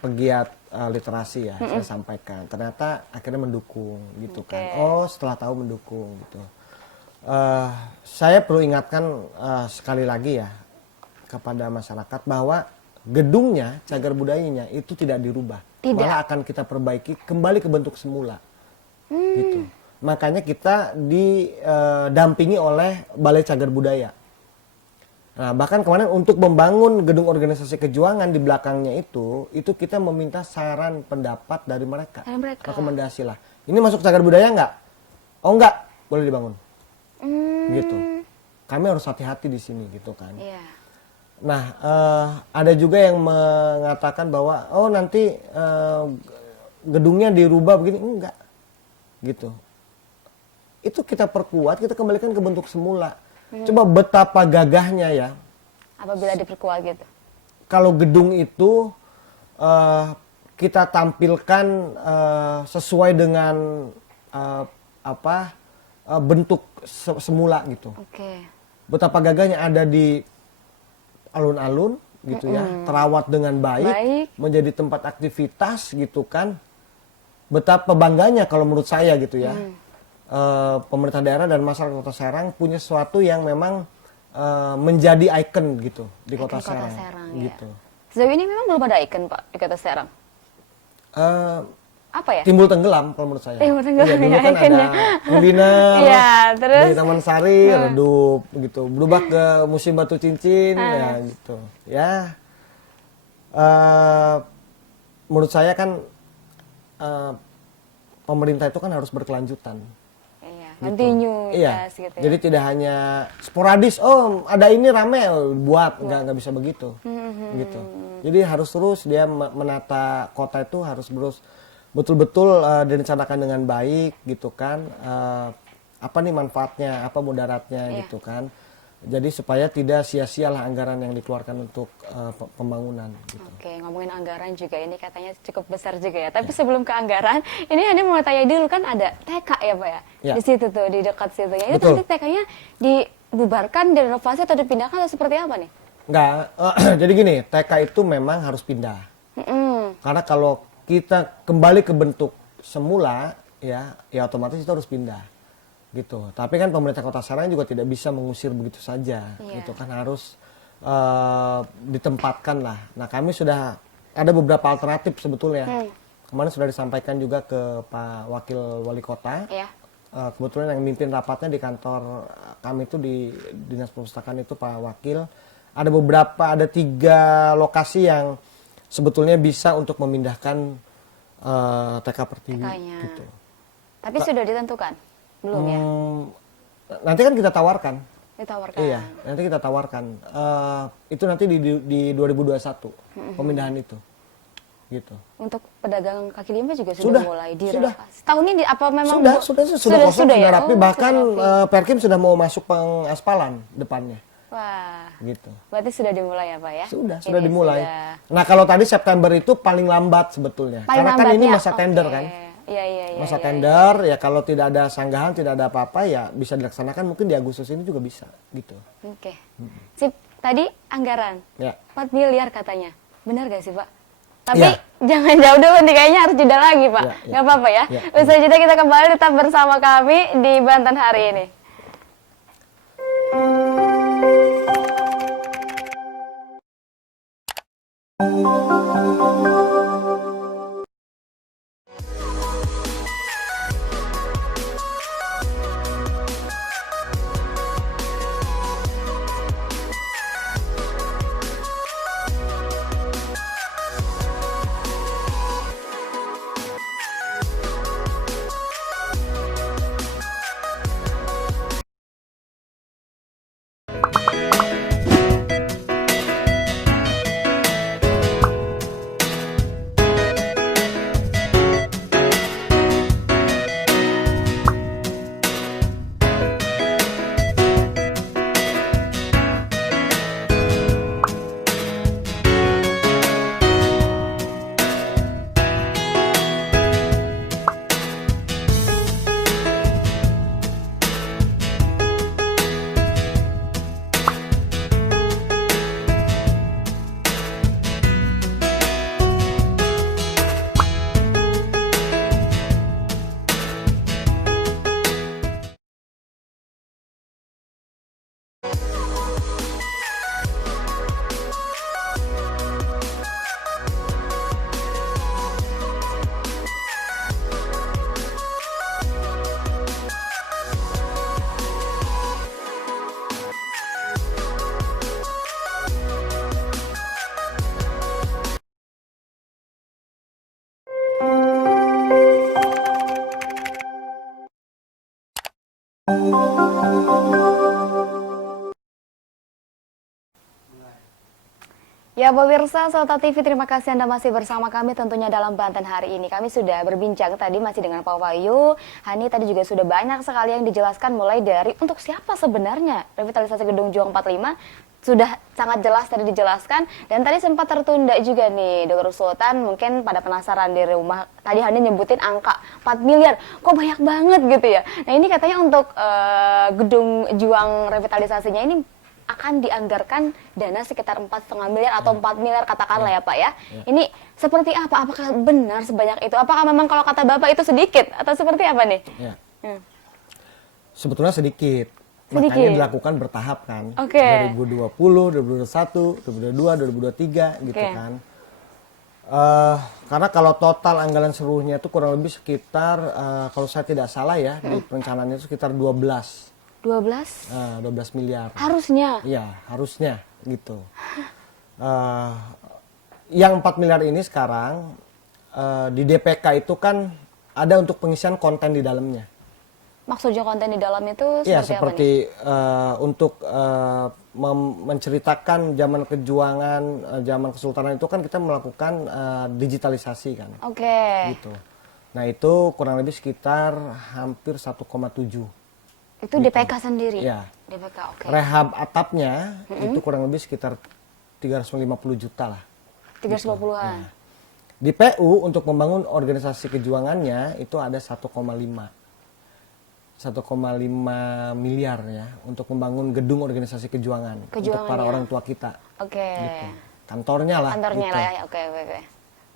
pegiat literasi ya, saya sampaikan. Ternyata akhirnya mendukung gitu kan. Oh setelah tahu mendukung gitu. Saya perlu ingatkan sekali lagi ya kepada masyarakat bahwa gedungnya, cagar budayanya itu tidak dirubah. Tidak. Malah akan kita perbaiki kembali ke bentuk semula. Gitu. Makanya kita didampingi oleh Balai Cagar Budaya. Nah, bahkan kemarin untuk membangun gedung organisasi kejuangan di belakangnya itu kita meminta saran pendapat dari mereka. Dari mereka. Rekomendasi lah. Ini masuk cagar budaya nggak? Oh nggak, boleh dibangun. Gitu. Kami harus hati-hati di sini gitu kan. Iya. Nah, ada juga yang mengatakan bahwa oh nanti gedungnya dirubah begini, enggak. Gitu. Itu kita perkuat, kita kembalikan ke bentuk semula. Coba betapa gagahnya ya. Apabila diperkuat gitu. Kalau gedung itu kita tampilkan sesuai dengan bentuk semula gitu. Oke. Betapa gagahnya ada di alun-alun gitu ya, terawat dengan baik, Baik. menjadi tempat aktivitas gitu kan. Betapa bangganya kalau menurut saya gitu ya. Pemerintah daerah dan masyarakat Kota Serang punya sesuatu yang memang menjadi ikon gitu di Kota Ikon Kota Serang, Serang, ya. gitu. Sejauh ini memang belum ada ikon Pak di Kota Serang. Eh, Apa ya? Timbul tenggelam kalau menurut saya. Timbul tenggelam, Iya, dulu ya, kan ikonnya. ada kuliner Iya, terus? di Taman Sari redup gitu, berubah ke Museum Batu Cincin ya gitu. Ya, menurut saya kan pemerintah itu kan harus berkelanjutan. Iya, Gitu. kontinuitas gitu ya. Jadi tidak hanya sporadis, oh ada ini rame buat, nggak bisa begitu, gitu. Jadi harus terus dia menata kota itu harus terus betul-betul direncanakan dengan baik, gitu kan. Apa nih manfaatnya, apa mudaratnya, Iya. gitu kan. Jadi supaya tidak sia-sialah anggaran yang dikeluarkan untuk pembangunan. Gitu. Oke, ngomongin anggaran juga ini katanya cukup besar juga ya. Tapi sebelum ke anggaran, ini Hani mau tanya dulu kan ada TK ya Pak ya? Ya. Di situ tuh, di dekat situ ya. Itu Betul. nanti TK-nya dibubarkan, direnovasi atau dipindahkan atau seperti apa nih? Nggak, jadi gini, TK itu memang harus pindah. Karena kalau kita kembali ke bentuk semula, ya otomatis itu harus pindah, gitu. Tapi kan pemerintah Kota Serang juga tidak bisa mengusir begitu saja, Iya. gitu kan harus ditempatkan lah. Nah kami sudah ada beberapa alternatif sebetulnya. Kemarin sudah disampaikan juga ke Pak Wakil Wali Kota. Iya. Kebetulan yang memimpin rapatnya di kantor kami itu di Dinas Perpustakaan itu Pak Wakil. Ada 3 lokasi yang sebetulnya bisa untuk memindahkan TK Pertiwi TK-nya. gitu. Tapi sudah ditentukan? Belum ya? Nanti kan kita tawarkan. Ditawarkan? Iya, nanti kita tawarkan. Itu nanti di 2021 pemindahan itu, gitu. Untuk pedagang kaki lima juga Sudah, sudah mulai sudah. direnovasi. Tahun ini apa memang Sudah kosong, sudah ya? rapi. Oh, Bahkan sudah rapi. Perkim sudah mau masuk pengaspalan depannya, Wah, gitu. berarti sudah dimulai ya Pak ya? Sudah Ini dimulai. sudah. Nah kalau tadi September itu paling lambat sebetulnya, Paling karena kan ini lambatnya, masa tender oke. kan. Iya, iya, iya. Masa iya, tender ya kalau tidak ada sanggahan, tidak ada apa-apa ya bisa dilaksanakan mungkin di Agustus ini juga bisa, gitu. Oke. Sip, tadi anggaran Ya. 4 miliar katanya. Benar gak sih Pak? Tapi Ya. jangan jauh dulu nih, kayaknya harus jeda lagi Pak. Ya, ya. Nggak apa-apa ya? Ya, Usai jeda kita kembali tetap bersama kami di Banten hari ini. Ya pemirsa Sota TV, terima kasih Anda masih bersama kami tentunya dalam Banten hari ini. Kami sudah berbincang tadi masih dengan Pak Wahyu. Hani tadi juga sudah banyak sekali yang dijelaskan, mulai dari untuk siapa sebenarnya revitalisasi Gedung Juang 45 sudah sangat jelas tadi dijelaskan. Dan tadi sempat tertunda juga nih Dr. Sultan, mungkin pada penasaran di rumah. Tadi Hani nyebutin angka 4 miliar, kok banyak banget gitu ya. Nah ini katanya untuk Gedung Juang revitalisasinya ini akan dianggarkan dana sekitar 4,5 miliar atau 4 miliar katakanlah ya Pak ya. Ini seperti apa? Apakah benar sebanyak itu? Apakah memang kalau kata Bapak itu sedikit atau seperti apa nih? Ya. Sebetulnya sedikit. Sedikit. Makanya dilakukan bertahap kan. Oke. 2020, 2021, 2022, 2023 gitu Oke. kan. Karena kalau total anggaran seluruhnya itu kurang lebih sekitar kalau saya tidak salah ya di perencanaannya itu sekitar 12 12 miliar. harusnya. Iya, harusnya gitu. Yang 4 miliar ini sekarang di DPK itu kan ada untuk pengisian konten di dalamnya. Maksudnya konten di dalam itu Iya, seperti apa nih? seperti untuk menceritakan zaman kejuangan, zaman kesultanan itu kan kita melakukan digitalisasi kan. Oke. Gitu. Nah, itu kurang lebih sekitar hampir 1,7. Itu DPK sendiri. Iya. DPK, oke. Rehab atapnya itu kurang lebih sekitar 350 juta lah. 350-an. Di PU untuk membangun organisasi kejuangannya itu ada 1,5 miliar ya untuk membangun gedung organisasi kejuangan untuk para orang tua kita. Oke. Gitu. Kantornya lah. Kantornya gitu. lah ya. Oke.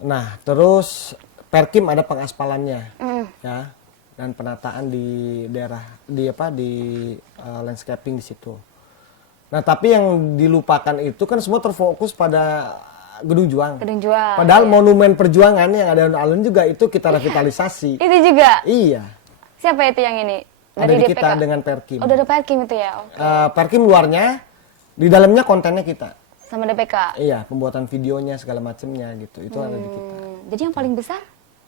Nah, terus Perkim ada pengaspalannya ya dan penataan di daerah di landscaping di situ. Nah, tapi yang dilupakan itu kan semua terfokus pada Gedung Juang. Gedung Juang. Padahal monumen perjuangan yang ada di alun juga itu kita revitalisasi. Itu juga. Iya. Siapa itu yang ini? Ada di kita dengan Perkim. Oh, udah ada Perkim itu ya. Oke. Perkim luarnya, di dalamnya kontennya kita. Sama DPK. Iya, pembuatan videonya segala macamnya gitu. Itu ada di kita. Jadi yang paling besar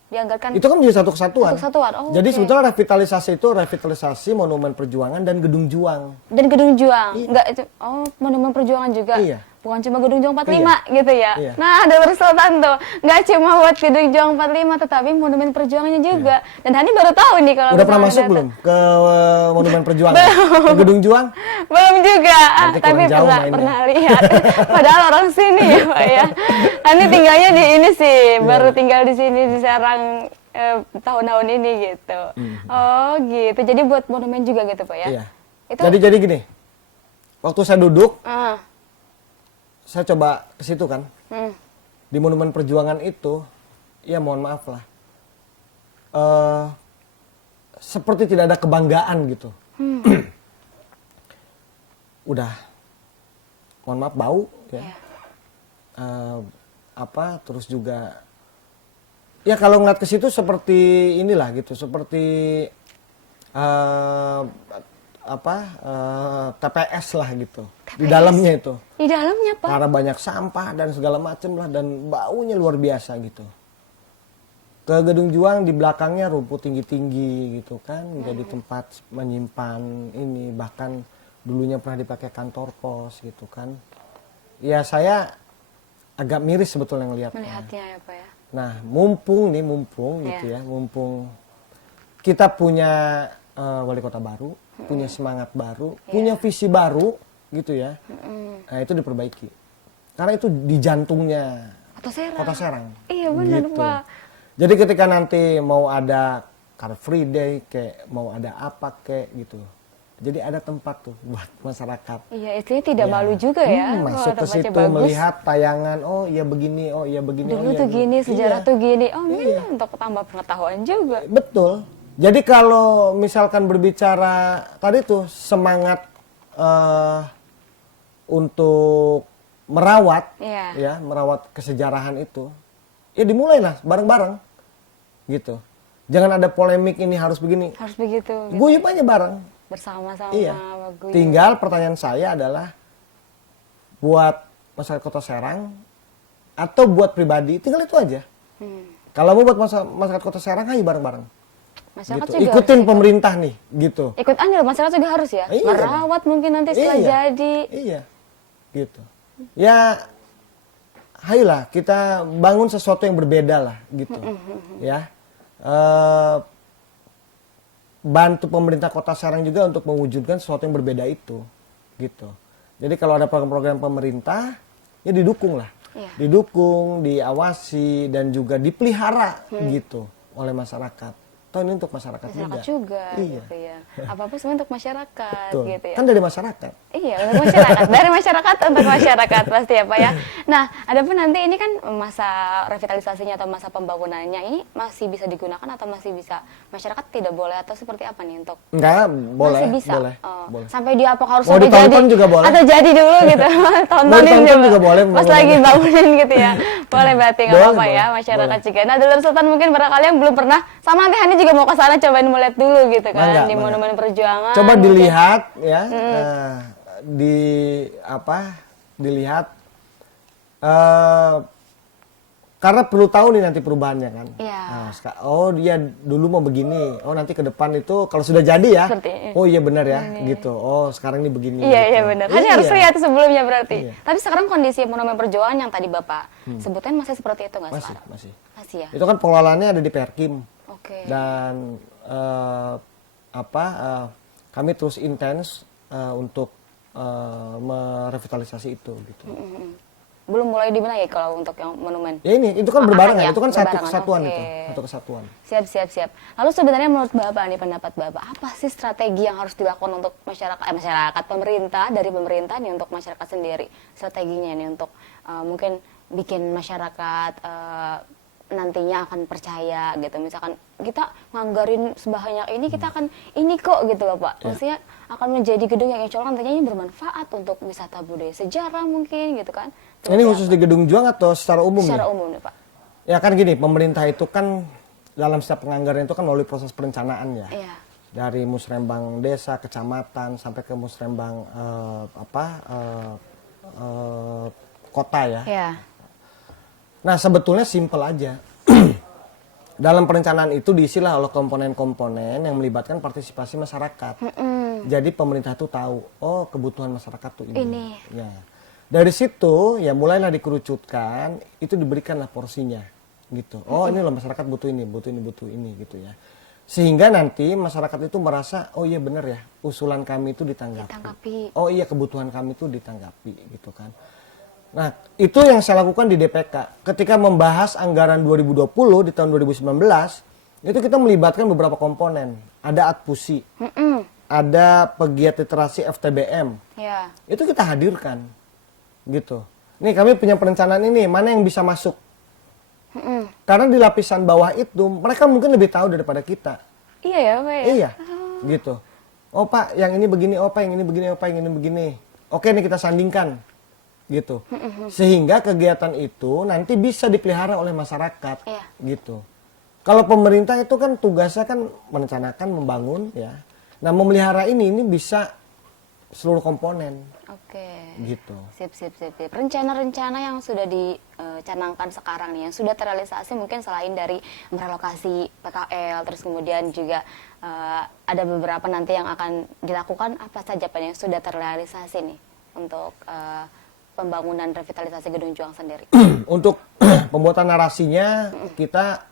dianggarkan Itu kan menjadi satu kesatuan. Satu kesatuan. Oh, Jadi oke. sebetulnya revitalisasi itu revitalisasi monumen perjuangan dan Gedung Juang. Dan Gedung Juang. Enggak itu. Oh, monumen perjuangan juga. Iya. Bukan cuma Gedung Juang 45 gitu ya. Iya. Nah, ada Sultan tuh. Enggak cuma buat Gedung Juang 45 tetapi monumen perjuangannya juga. Dan Hani baru tahu nih kalau Udah pernah misalnya masuk datang. belum ke monumen perjuangan? Ke Gedung Juang? Belum juga, Nanti tapi kurang jauh mainnya. pernah lihat. Padahal orang sini ya Pak ya. Hani tinggalnya di ini sih, baru tinggal di sini di Serang tahun-tahun ini gitu. Oh gitu, jadi buat monumen juga gitu Pak ya? Iya. Itu, Jadi gini, waktu saya duduk, ah, saya coba ke situ kan. hmm, Di monumen perjuangan itu, ya mohon maaf lah. Seperti tidak ada kebanggaan gitu. Udah, mohon maaf bau ya. iya. Terus juga ya kalau ngeliat ke situ seperti inilah gitu, seperti TPS lah gitu. Di TPS? dalamnya itu. Di dalamnya Pak? Karena banyak sampah dan segala macem lah dan baunya luar biasa gitu. Ke Gedung Juang di belakangnya rumput tinggi-tinggi gitu kan, jadi tempat menyimpan ini, bahkan dulunya pernah dipakai kantor pos gitu kan. Ya saya agak miris sebetulnya ngelihatnya. Melihatnya ya Pak ya? Nah, mumpung gitu ya, mumpung kita punya wali kota baru, punya semangat baru, punya visi baru gitu ya. Nah, itu diperbaiki. Karena itu di jantungnya Atau Serang? Kota Serang. Iya benar Gitu. Pak. Jadi ketika nanti mau ada Car Free Day kayak mau ada apa kayak gitu. Jadi ada tempat tuh buat masyarakat. Iya, istilahnya tidak Ya. malu juga ya. Masuk kalau ke tempatnya situ bagus. melihat tayangan, oh iya begini, oh iya begini. Dulu oh iya tuh gini, sejarah Iya. tuh gini. Oh ini Iya. untuk tambah pengetahuan juga. Betul. Jadi kalau misalkan berbicara tadi tuh semangat untuk merawat, Iya. ya merawat kesejarahan itu, ya dimulailah bareng-bareng, gitu. Jangan ada polemik ini harus begini. Harus begitu. Gitu. Guyup aja bareng. Bersama-sama. Iya. bagus. Tinggal pertanyaan saya adalah buat masyarakat Kota Serang atau buat pribadi, tinggal itu aja. Kalau mau buat masyarakat Kota Serang, ayo bareng-bareng. Masyarakat Gitu. juga Ikutin harus pemerintah nih, gitu. ikut andil, masyarakat juga harus ya. Iya. Merawat mungkin nanti setelah Iya. jadi. Iya, gitu. Ya, ayolah kita bangun sesuatu yang berbeda lah, gitu. Ya, bantu pemerintah Kota Serang juga untuk mewujudkan sesuatu yang berbeda itu, gitu. Jadi kalau ada program-program pemerintah, ya didukung lah, Iya. didukung, diawasi dan juga dipelihara, gitu, oleh masyarakat. Toh ini untuk masyarakat Masyarakat juga. juga Iya. gitu ya. Apa-apa semua untuk masyarakat Betul. gitu ya. Kan dari masyarakat. Iya, untuk masyarakat. Dari masyarakat untuk masyarakat pasti ya Pak ya. Nah, adapun nanti ini kan masa revitalisasinya atau masa pembangunannya ini masih bisa digunakan atau masih bisa masyarakat tidak boleh atau seperti apa nih untuk Enggak, boleh. masih bisa? Boleh. Oh, Boleh. sampai di apa harus Mau sampai ditonton jadi juga boleh. atau jadi dulu gitu. Tontonin ditonton juga boleh, Pas bangunannya. lagi bangunin gitu ya. Boleh berarti nggak Boleh, apa-apa ya boleh. masyarakat Boleh. juga. Nah, Dulur Sultan mungkin barangkali yang belum pernah sama nanti Hani juga mau ke sana cobain melihat dulu gitu kan Mangga, di mangga. Monumen Perjuangan. Coba mungkin. dilihat ya, dilihat karena perlu tahu nih nanti perubahannya kan. Iya. Nah, oh dia dulu mau begini, oh nanti ke depan itu kalau sudah jadi ya, Seperti- oh iya benar ya, gitu. Oh sekarang ini begini. Iya, gitu. iya benar. Hani harus lihat sebelumnya berarti. Iya. Tapi sekarang kondisi Monumen Perjuangan yang tadi Bapak sebutin masih seperti itu nggak Masih, sekarang? masih. Masih ya? Itu kan pengelolaannya ada di Perkim Oke. dan kami terus intens untuk merevitalisasi itu gitu. Belum mulai dibenahi kalau untuk yang monumen. Ya ini, itu kan Oh, berbarengan, akan ya? itu kan satu Berbarengan, kesatuan oke. itu, satu kesatuan. Siap, siap, siap. Lalu sebenarnya menurut Bapak nih, pendapat Bapak, apa sih strategi yang harus dilakukan untuk masyarakat, pemerintah, dari pemerintah nih untuk masyarakat sendiri? Strateginya nih untuk mungkin bikin masyarakat nantinya akan percaya gitu. Misalkan kita nganggarin sebanyak ini, kita akan ini kok gitu loh Pak. Maksudnya akan menjadi gedung yang insya Allah nantinya ini bermanfaat untuk wisata budaya sejarah mungkin gitu kan. Ini khusus di Gedung Juang atau secara umum Secara nih? umum nih Pak. Ya kan gini, pemerintah itu kan dalam setiap penganggaran itu kan melalui proses perencanaan ya. Iya. Dari musrembang desa, kecamatan, sampai ke musrembang kota ya. Iya. Nah sebetulnya simple aja. Dalam perencanaan itu diisilah oleh komponen-komponen yang melibatkan partisipasi masyarakat. Jadi pemerintah tuh tahu, oh kebutuhan masyarakat tuh ini. Ya. Dari situ ya mulailah dikerucutkan, itu diberikanlah porsinya gitu. Oh ini loh masyarakat butuh ini, butuh ini, butuh ini gitu ya. Sehingga nanti masyarakat itu merasa, oh iya benar ya, usulan kami itu ditanggapi. Oh iya kebutuhan kami itu ditanggapi gitu kan. Nah, itu yang saya lakukan di DPK. Ketika membahas anggaran 2020 di tahun 2019, itu kita melibatkan beberapa komponen. Ada Adpusi, ada pegiat literasi FTBM. Ya. Itu kita hadirkan. Gitu. Nih kami punya perencanaan ini, mana yang bisa masuk. Karena di lapisan bawah itu, mereka mungkin lebih tahu daripada kita. Iya ya Pak ya? Iya, gitu. Oh Pak, yang ini begini, oh Pak, yang ini begini, oh Pak, yang ini begini. Oke nih kita sandingkan. Gitu. Sehingga kegiatan itu nanti bisa dipelihara oleh masyarakat. Iya. Gitu. Kalau pemerintah itu kan tugasnya kan merencanakan, membangun ya. Nah, memelihara ini bisa seluruh komponen Oke. gitu. Sip, sip, sip, sip. Rencana-rencana yang sudah dicanangkan sekarang nih, yang sudah terrealisasi mungkin selain dari merelokasi PKL, terus kemudian juga ada beberapa nanti yang akan dilakukan, apa saja Pak yang sudah terrealisasi nih untuk pembangunan revitalisasi Gedung Juang sendiri? Untuk pembuatan narasinya kita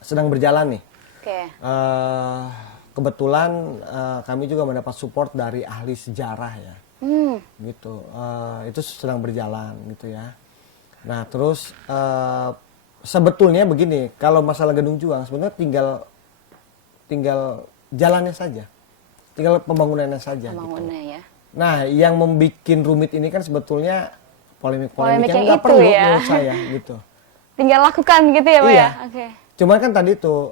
sedang berjalan nih. Oke. Kebetulan kami juga mendapat support dari ahli sejarah ya. Gitu. Itu sedang berjalan gitu ya. Nah, terus sebetulnya begini, kalau masalah Gedung Juang sebenarnya tinggal jalannya saja. Tinggal pembangunannya saja Pembangunannya gitu. ya. Nah, yang membuat rumit ini kan sebetulnya polemik-polemik yang Polemiknya nggak itu perlu ya. menurut saya gitu. Tinggal lakukan gitu ya Pak Iya. ya? Oke. Cuman kan tadi tuh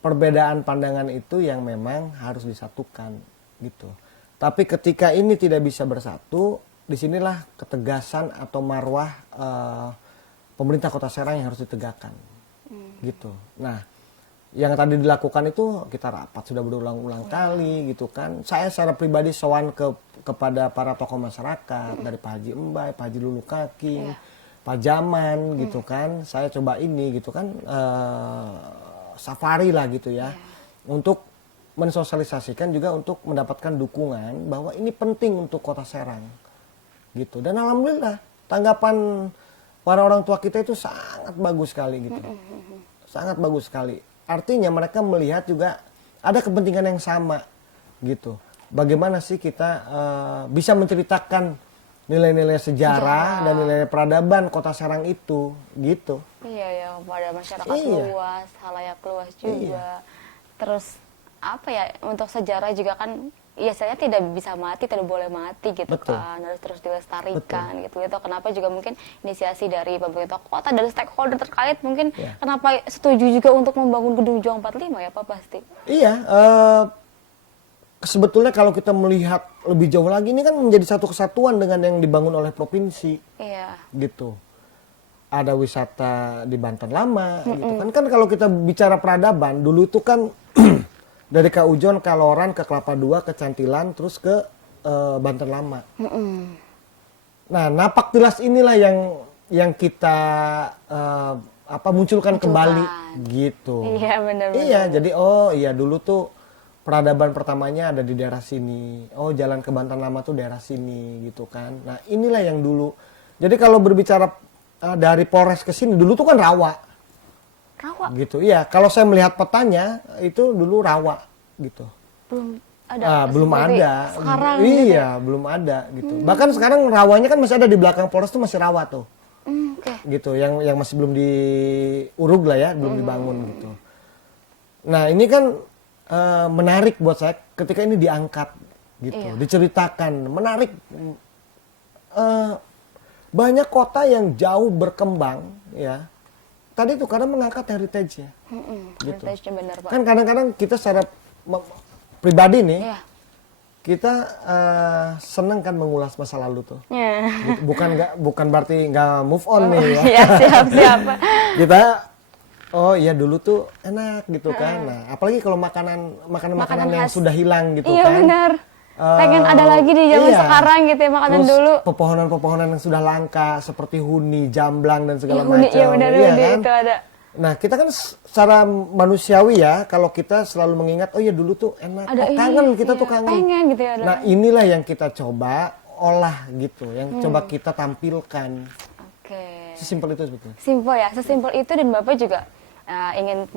perbedaan pandangan itu yang memang harus disatukan gitu. Tapi ketika ini tidak bisa bersatu, disinilah ketegasan atau marwah pemerintah Kota Serang yang harus ditegakkan gitu. Nah, yang tadi dilakukan itu kita rapat sudah berulang-ulang kali gitu kan. Saya secara pribadi sowan kepada para tokoh masyarakat dari Pak Haji Embai, Pak Haji Lulu Kaking, Pak Jaman gitu kan. Saya coba ini gitu kan safari lah gitu ya. Untuk mensosialisasikan juga untuk mendapatkan dukungan bahwa ini penting untuk Kota Serang gitu. Dan alhamdulillah tanggapan para orang tua kita itu sangat bagus sekali gitu. Sangat bagus sekali. Artinya mereka melihat juga ada kepentingan yang sama gitu. Bagaimana sih kita bisa menceritakan nilai-nilai sejarah dan nilai peradaban Kota Serang itu gitu. Iya ya, pada masyarakat Iya. luas, halayak luas juga. Terus apa ya, untuk sejarah juga kan biasanya tidak bisa mati, tidak boleh mati gitu Betul. kan, harus terus dilestarikan gitu. Kenapa juga mungkin inisiasi dari pemerintah kota dan stakeholder terkait mungkin Ya. kenapa setuju juga untuk membangun Gedung Juang 45 ya Pak pasti. Iya, sebetulnya kalau kita melihat lebih jauh lagi ini kan menjadi satu kesatuan dengan yang dibangun oleh provinsi Iya. gitu. Ada wisata di Banten Lama gitu kan. Kan kalau kita bicara peradaban dulu itu kan dari Kaujon, Kaloran, ke Kelapa II, ke Cantilan, terus ke Banten Lama. Nah, napak tilas inilah yang kita munculkan kembali gitu. Iya benar-benar. Iya, jadi oh iya dulu tuh peradaban pertamanya ada di daerah sini. Oh, jalan ke Banten Lama tuh daerah sini gitu kan. Nah, inilah yang dulu. Jadi kalau berbicara dari Polres ke sini dulu tuh kan rawa. Rawa Gitu. Iya, kalau saya melihat petanya itu dulu rawa gitu. belum ada. Belum seperti ada. Sekarang gitu. Iya, belum ada gitu. Bahkan sekarang rawanya kan masih ada di belakang Polres tuh masih rawa tuh. Oke. Gitu, yang masih belum diurug lah ya, belum dibangun gitu. Nah, ini kan menarik buat saya ketika ini diangkat gitu, Iya. diceritakan, menarik. Banyak kota yang jauh berkembang ya. Tadi tuh karena mengangkat heritage-nya. Gitu. Heritage-nya benar Pak. Kan kadang-kadang kita secara pribadi nih, Iya. kita seneng kan mengulas masa lalu tuh. Iya. Gitu. Bukan berarti nggak move on nih ya. Iya siap. Kita oh iya dulu tuh enak gitu kan. Nah, apalagi kalau makanan yang khas. sudah hilang gitu Iya kan. benar. Pengen ada lagi di zaman Iya. sekarang gitu ya makanan Terus dulu. pepohonan-pepohonan yang sudah langka seperti huni, jamblang dan segala Iya, huni, macam. iya benar Iya huni kan? itu ada. Nah, kita kan secara manusiawi ya, kalau kita selalu mengingat, oh ya dulu tuh enak, Ada oh, ini, kangen, kita iya, tuh kangen. pengen gitu ya, ada. Nah, inilah yang kita coba olah gitu, yang coba kita tampilkan. Oke. Sesimpel itu sebetulnya. Simpel ya, sesimpel itu dan Bapak juga ingin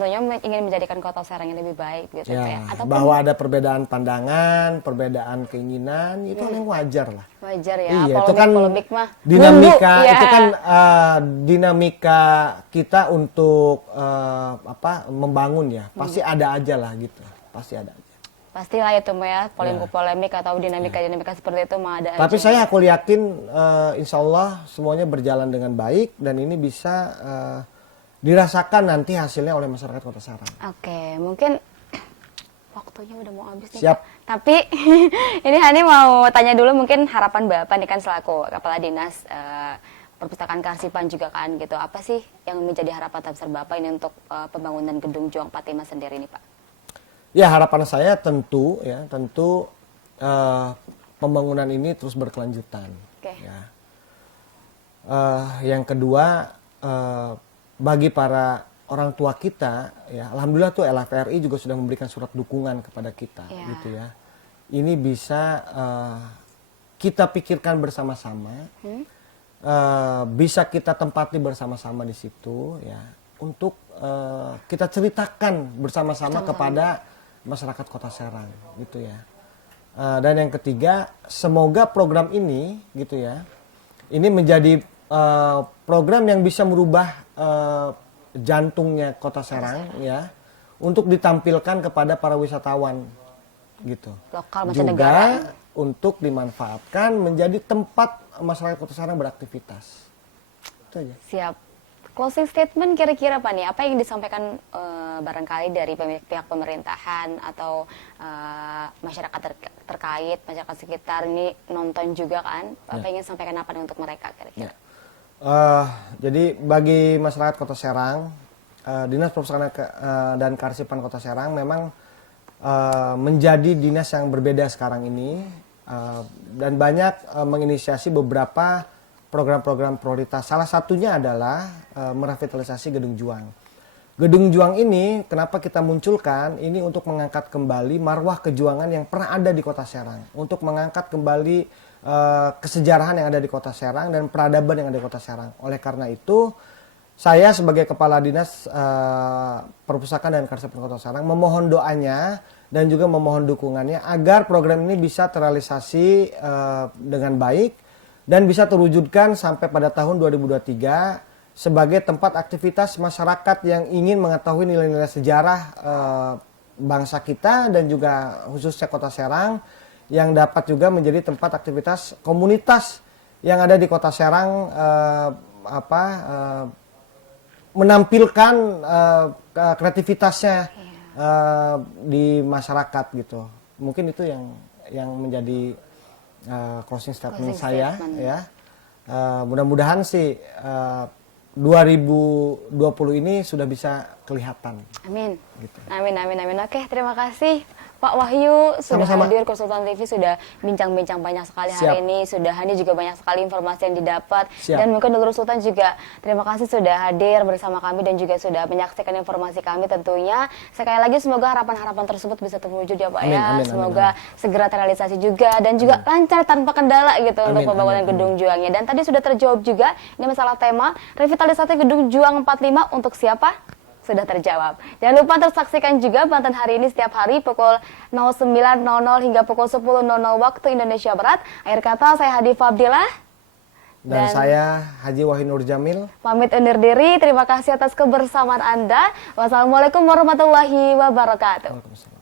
menjadikan Kota Serang yang lebih baik gitu Ya, ya. Ataupun bahwa ada perbedaan pandangan, perbedaan keinginan, itu hal yang wajar lah. wajar ya, Iya, itu kan polemik mah. dinamika, Dulu, ya. itu kan dinamika kita untuk membangun ya. Pasti ada aja lah gitu, pasti ada aja. Pastilah itu Mbak ya, polemik atau dinamika seperti itu mah ada Tapi aja. aku yakin insya Allah semuanya berjalan dengan baik dan ini bisa dirasakan nanti hasilnya oleh masyarakat Kota Serang. Oke, mungkin waktunya udah mau habis nih. Siap. Pak. Tapi ini Hani mau tanya dulu mungkin harapan Bapak nih kan selaku Kepala Dinas Perpustakaan Kearsipan juga kan gitu. Apa sih yang menjadi harapan terbesar Bapak ini untuk pembangunan Gedung Juang 45 sendiri nih Pak? Ya, harapan saya tentu pembangunan ini terus berkelanjutan. Oke. Ya. Yang kedua, bagi para orang tua kita, ya alhamdulillah tuh LFRI juga sudah memberikan surat dukungan kepada kita, Ya. gitu ya. Ini bisa kita pikirkan bersama-sama, bisa kita tempati bersama-sama di situ, ya, untuk kita ceritakan bersama-sama kepada masyarakat Kota Serang, gitu ya. Dan yang ketiga, semoga program ini, gitu ya, ini menjadi program yang bisa merubah jantungnya Kota Serang ya untuk ditampilkan kepada para wisatawan gitu. Lokal Juga mancanegara. untuk dimanfaatkan menjadi tempat masyarakat Kota Serang beraktivitas. Itu aja. Siap. Closing statement kira-kira Pak nih, apa yang disampaikan barangkali dari pihak pemerintahan atau masyarakat terkait, masyarakat sekitar ini nonton juga kan, Bapak ingin sampaikan apa nih untuk mereka kira-kira? Ya. Jadi bagi masyarakat Kota Serang, Dinas Perpustakaan dan Kearsipan Kota Serang memang menjadi dinas yang berbeda sekarang ini dan banyak menginisiasi beberapa program-program prioritas. Salah satunya adalah merevitalisasi Gedung Juang. Gedung Juang ini kenapa kita munculkan ini untuk mengangkat kembali marwah kejuangan yang pernah ada di Kota Serang, untuk mengangkat kembali kesejarahan yang ada di Kota Serang dan peradaban yang ada di Kota Serang. Oleh karena itu, saya sebagai Kepala Dinas Perpustakaan dan Kearsipan Kota Serang memohon doanya dan juga memohon dukungannya agar program ini bisa terrealisasi dengan baik dan bisa terwujudkan sampai pada tahun 2023 sebagai tempat aktivitas masyarakat yang ingin mengetahui nilai-nilai sejarah bangsa kita dan juga khususnya Kota Serang yang dapat juga menjadi tempat aktivitas komunitas yang ada di Kota Serang menampilkan kreativitasnya di masyarakat gitu. Mungkin itu yang menjadi closing statement saya ya. Mudah-mudahan sih 2020 ini sudah bisa kelihatan. Amin. Gitu. Amin, amin, amin. Oke, terima kasih Pak Wahyu sudah Sama-sama. hadir, Konsultan TV sudah bincang-bincang banyak sekali hari Siap. ini. Sudah Hani juga banyak sekali informasi yang didapat. Siap. Dan mungkin Dulur Sultan juga terima kasih sudah hadir bersama kami dan juga sudah menyaksikan informasi kami tentunya. Sekali lagi semoga harapan-harapan tersebut bisa terwujud ya Pak Amin, ya. amin, Semoga amin. segera terrealisasi juga dan juga lancar tanpa kendala gitu Amin, untuk pembangunan amin, gedung Juangnya. Dan tadi sudah terjawab juga ini masalah tema revitalisasi gedung Juang 45 untuk siapa? Sudah terjawab. Jangan lupa untuk saksikan juga Banten hari ini setiap hari pukul 09.00 hingga pukul 10.00 waktu Indonesia Barat. Akhir kata saya Hadi Fabdillah. Dan saya Haji Wahyu Nur Jamil. Pamit undur diri. Terima kasih atas kebersamaan Anda. Wassalamualaikum warahmatullahi wabarakatuh. Waalaikumsalam.